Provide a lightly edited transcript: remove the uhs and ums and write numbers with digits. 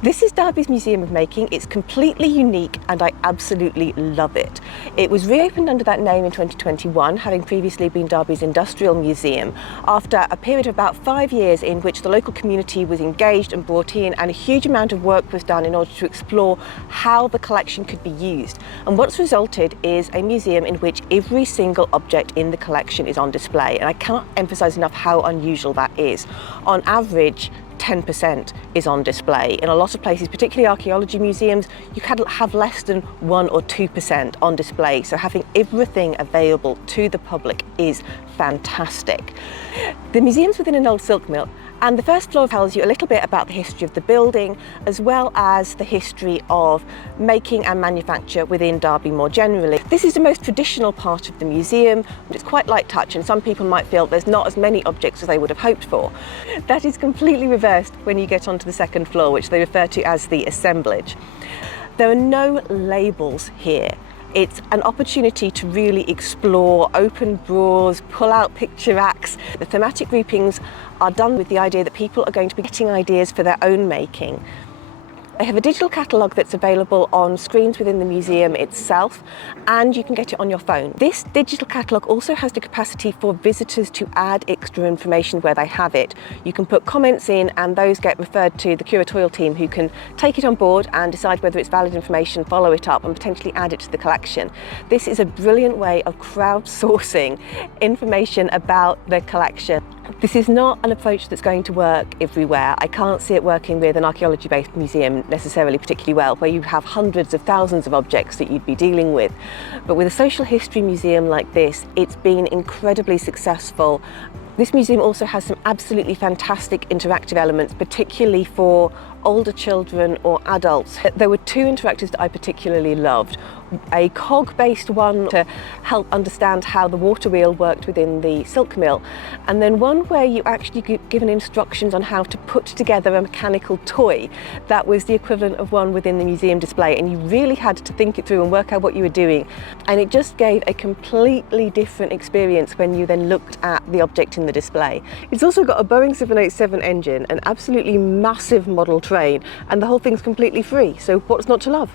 This is Derby's Museum of Making. It's completely unique and I absolutely love it. It was reopened under that name in 2021, having previously been Derby's Industrial Museum, after a period of about 5 years in which the local community was engaged and brought in, and a huge amount of work was done in order to explore how the collection could be used. And what's resulted is a museum in which every single object in the collection is on display, and I cannot emphasize enough how unusual that is. On average, 10% is on display. In a lot of places, particularly archaeology museums, you can have less than 1 or 2% on display. So having everything available to the public is fantastic. The museum's within an old silk mill, and the first floor tells you a little bit about the history of the building, as well as the history of making and manufacture within Derby more generally. This is the most traditional part of the museum. It's quite light touch, and some people might feel there's not as many objects as they would have hoped for. That is completely reversed when you get onto the second floor, which they refer to as the assemblage. There are no labels here. It's an opportunity to really explore, open drawers, pull out picture racks. The thematic groupings are done with the idea that people are going to be getting ideas for their own making. They have a digital catalogue that's available on screens within the museum itself, and you can get it on your phone. This digital catalogue also has the capacity for visitors to add extra information where they have it. You can put comments in, and those get referred to the curatorial team, who can take it on board and decide whether it's valid information, follow it up and potentially add it to the collection. This is a brilliant way of crowdsourcing information about the collection. This is not an approach that's going to work everywhere. I can't see it working with an archaeology-based museum necessarily particularly well, where you have hundreds of thousands of objects that you'd be dealing with. But with a social history museum like this, it's been incredibly successful. This museum also has some absolutely fantastic interactive elements, particularly for older children or adults. There were 2 interactives that I particularly loved. A cog-based one to help understand how the water wheel worked within the silk mill, and then one where you actually given instructions on how to put together a mechanical toy that was the equivalent of one within the museum display, and you really had to think it through and work out what you were doing, and it just gave a completely different experience when you then looked at the object in the display. It's also got a Boeing 787 engine, an absolutely massive model train, and the whole thing's completely free, so what's not to love?